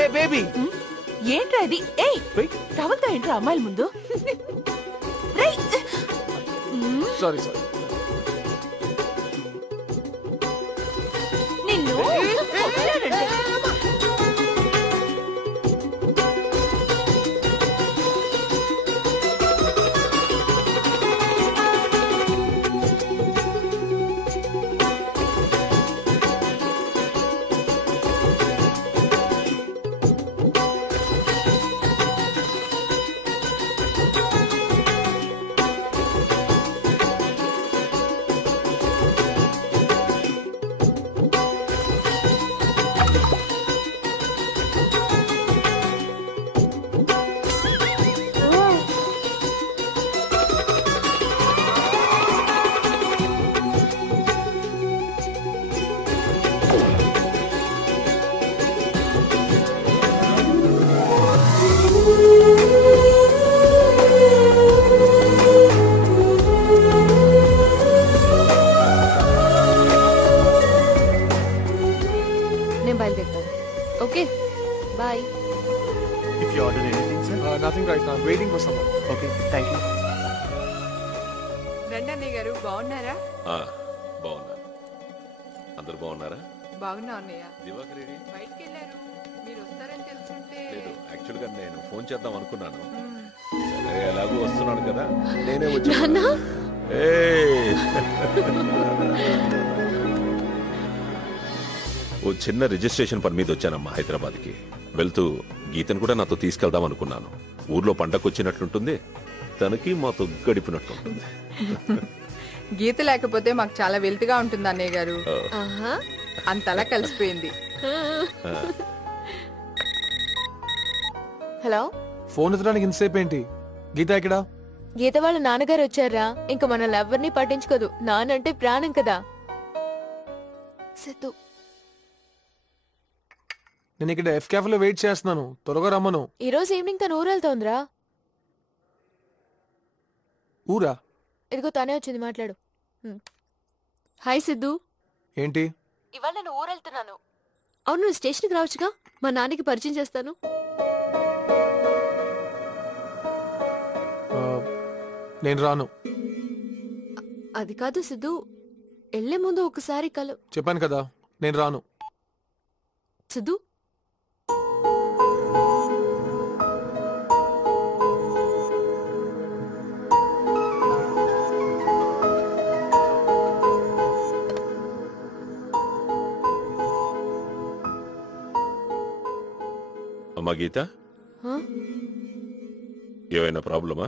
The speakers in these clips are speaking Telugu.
ఏ బేబీ ఏంట్రా ఇది? ఏయ్ టవల్తో ఏంట్రా అమ్మాయిల ముందు? సారీ నిన్ను Okay, bye. If you order anything, sir? Nothing right now. I'm waiting for someone. Okay, thank you. రండన్నయ్య గారు బాగున్నారా? బాగున్నాను. అందరూ బాగున్నారా? బాగున్నా అన్నయ్య. దివాకర్ రెడ్డి బయటికి వెళ్ళారు. మీరు వస్తారని తెలుసుంటే లేదు, యాక్చువల్ గా నేను ఫోన్ చేద్దాం అనుకున్నాను. సరే ఎలాగో వస్తున్నాను కదా, నేనే వచ్చాను. ఓ చిన్న రిజిస్ట్రేషన్ పని మీద వచ్చానమ్మా హైదరాబాద్కి. వెళ్తూ గీతను కూడా నాతో తీసుకెళ్దాం అనుకున్నాను. ఊర్లో పండగ వచ్చినట్లుంటుంది, తనకి మాతో గడిపినట్లుంటుంది. గీత లేకపోతే మాకు చాలా వెల్తిగా ఉంటుంది అన్నయ్య గారు. అంతలా కలిసిపోయింది. హలో, ఫోన్ ఎత్తడానికి ఇంతసేపు ఏంటి? గీత ఎక్కడా? గీత వాళ్ళ నాన్నగారు వచ్చారా? ఇంక మనల్ని ఎవరిని పట్టించుకోదు. నానంటే ప్రాణం కదా. సిద్ధు, నేను ఇక్కడ ఎఫ్ క్యాఫ్ లో వెయిట్ చేస్తున్నాను, త్వరగా రమ్మను. ఈ రోజు ఈవినింగ్ తను ఊరు వెళ్తోందిరా. ఊరా? ఇదిగో తనే వచ్చింది, మాట్లాడు. హాయ్ సిద్ధు. ఏంటి? ఇవాళ నేను ఊరు వెళ్తున్నాను. అవును, నువ్వు స్టేషన్కి రావచ్చుగా, మా నాన్నకి పరిచయం చేస్తాను. నేను రాను. అది కాదు సిద్ధు, వెళ్లే ముందు ఒకసారి చెప్పాను కదా, నేను రాను. సిద్ధు, అమ్మా గీత, ఏమైనా ప్రాబ్లమా?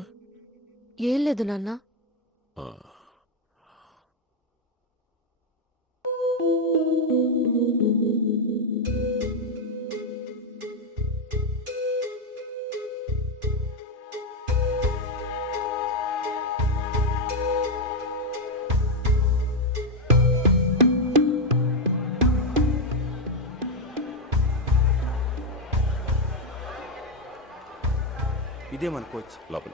ఏం లేదు నాన్న. ఇదే మన కోచ్. లోపల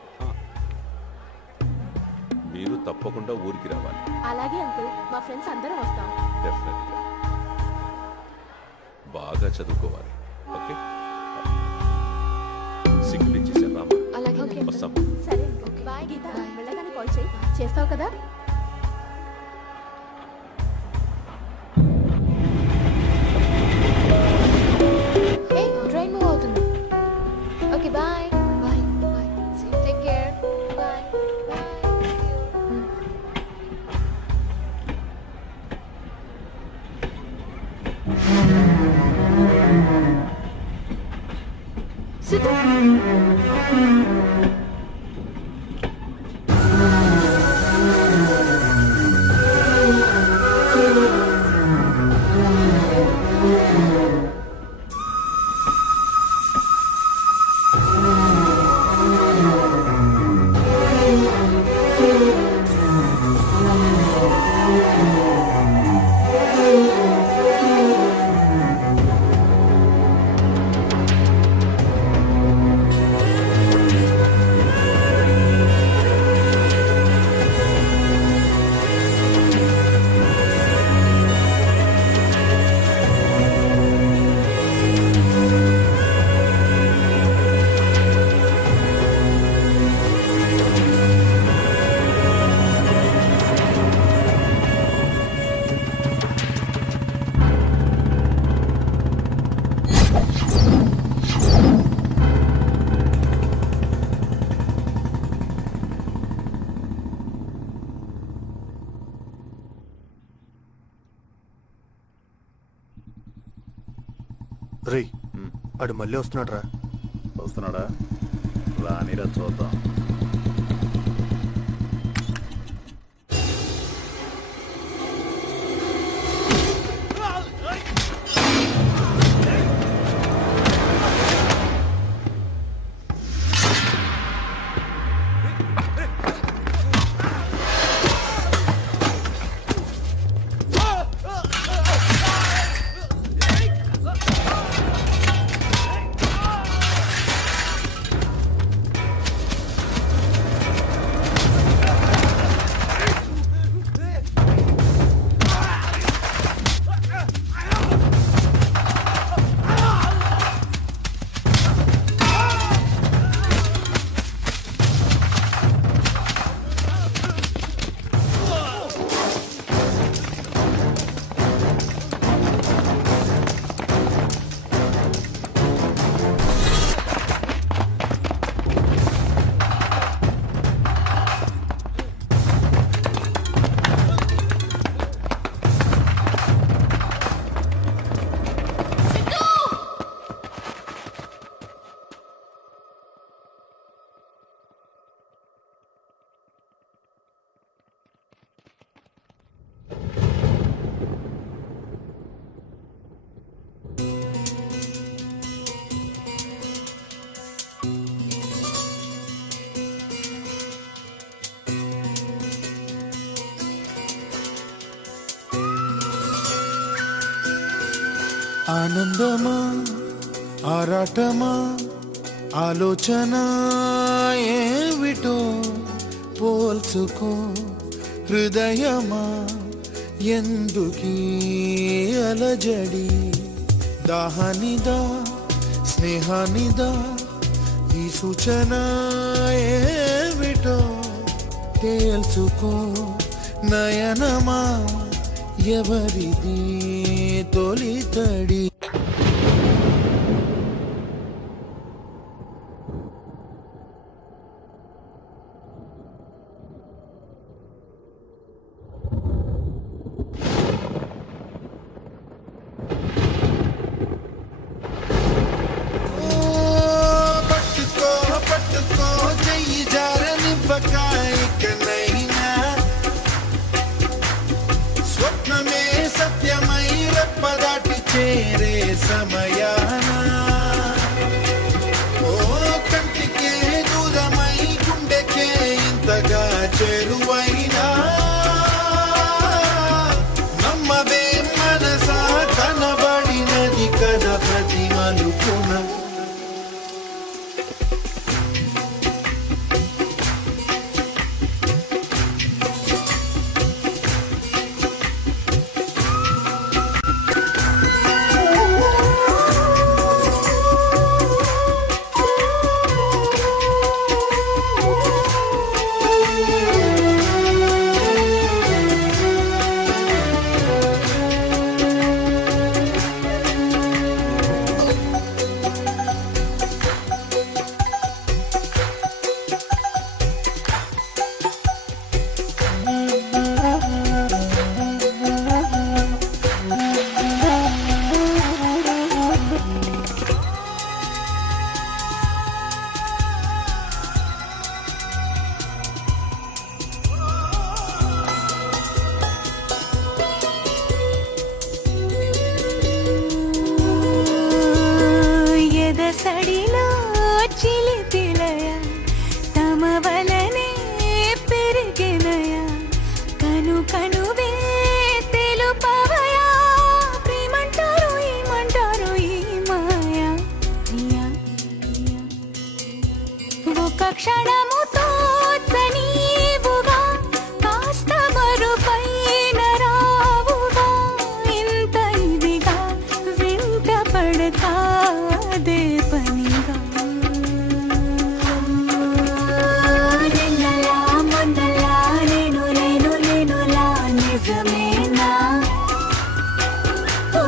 మీరు తప్పకుండా ఊరికి రావాలి. అలాగే అంకుల్, మా ఫ్రెండ్స్ అందరం వస్తాం. డెఫినెట్గా బాగా చదువుకోవాలి. ఓకే, సిగ్నల్ ఇచ్చేసాను రామా. అలాగే వస్తాం. సరే, బాయ్ గీత. వెళ్ళగానే కాల్ చేయి. చేస్తావు కదా? ట్రైన్ మూవ్ అవుతుంది. Okay, bye. Bye bye. Take care. Bye bye. Siddhu, రేయ్ అడు మళ్ళీ వస్తున్నాడు రా. వస్తున్నాడా? రానిరా చూద్దాం. ఆనందమా ఆరాటమా ఆలోచన ఏవిటో పోల్చుకో హృదయమా ఎందుకీ అలజడి దాహానిదా స్నేహానిదా ఈ సూచన ఏవిటో తేల్చుకో నయనమా ఎవరిది తొలితడి పట్టుకో పట్టుకో చెయ్యి జారని బకాయికనైనా స్వప్నమే సత్యమై రెప్పదాటి చేరే సమయాన ఓ కంటికే దూరమై గుండెకే ఇంతగా చేరువైనా నమ్మవే మనసా కనబడినది కదా ప్రతి మలుపున ఎదసడిలో చిలిపిలయ తమ వలనే పెరిగినయ కను కనువే తెలుపవయా ప్రేమంటారు ఏమంటారు ఈ మాయా ప్రియా ప్రియా ఒక క్షణము తోచనీవుగా కాస్త మరుపైన రావుగా ఇంత ఇదిగా వెంట పడతా అదే పనిగా నిన్నలా మొన్నలా నేను లేను లేనులా నిజమేనా ఓ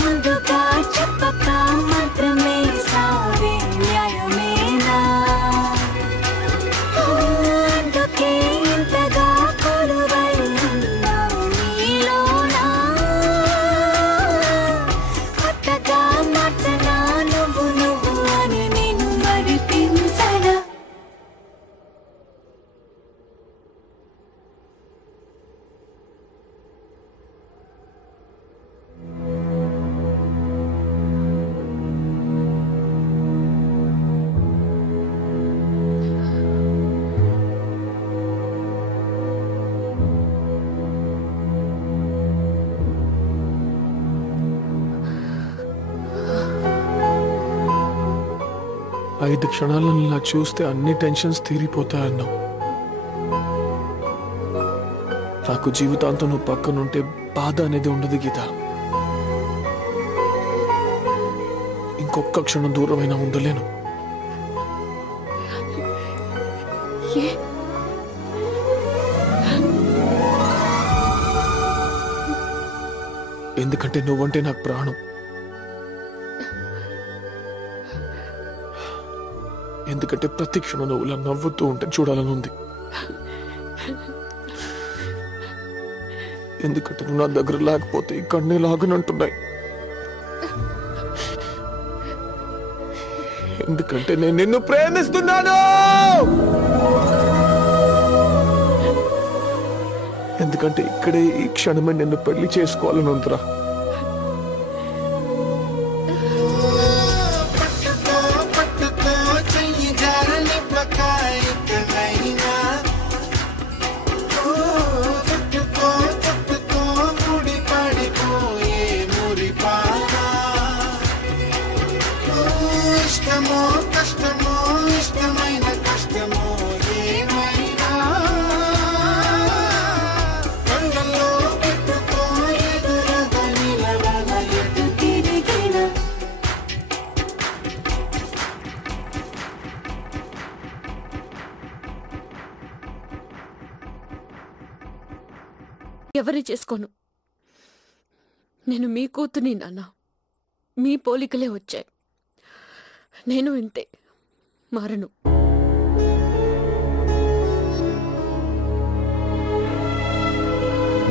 ముందుగా చెప్పక మాత్రమే సావే న్యాయమేనా 5 క్షణాలను ఇలా చూస్తే అన్ని టెన్షన్స్ తీరిపోతాయన్నావు. నాకు జీవితాంతం నువ్వు పక్కనుంటే బాధ అనేది ఉండదు గీత. ఇంకొక్క క్షణం దూరమైనా ఉండలేను. ఏ ఎందుకంటే నువ్వంటే నాకు ప్రాణం. ఎందుకంటే ప్రతి క్షణం నువ్వు ఇలా నవ్వుతూ ఉంటే చూడాలని ఉంది. ఎందుకంటే నువ్వు నా దగ్గర లేకపోతే ఈ కన్నే లాగనంటున్నాయి. ఎందుకంటే నేను నిన్ను ప్రేమిస్తున్నాను. ఎందుకంటే ఇక్కడే ఈ క్షణమే నిన్ను పెళ్లి చేసుకోవాలని ఉందిరా. పట్టుకో పట్టుకో చెయ్యి జారని పకాయికనైనా చుట్టుకో చుట్టుకో ముడి పడిపోయే మురిపానా ఇష్టమో కష్టమో ఇష్టమైన కష్టమో ఏమైనా కళ్ళల్లో పెట్టుకో ఎదురుగా నిలవన ఎటు తిరిగిన ఎవరిని చేసుకోను. నేను మీ కూతుని నాన్న. మీ పోలికలే వచ్చాయి. నేను ఇంతే, మారను.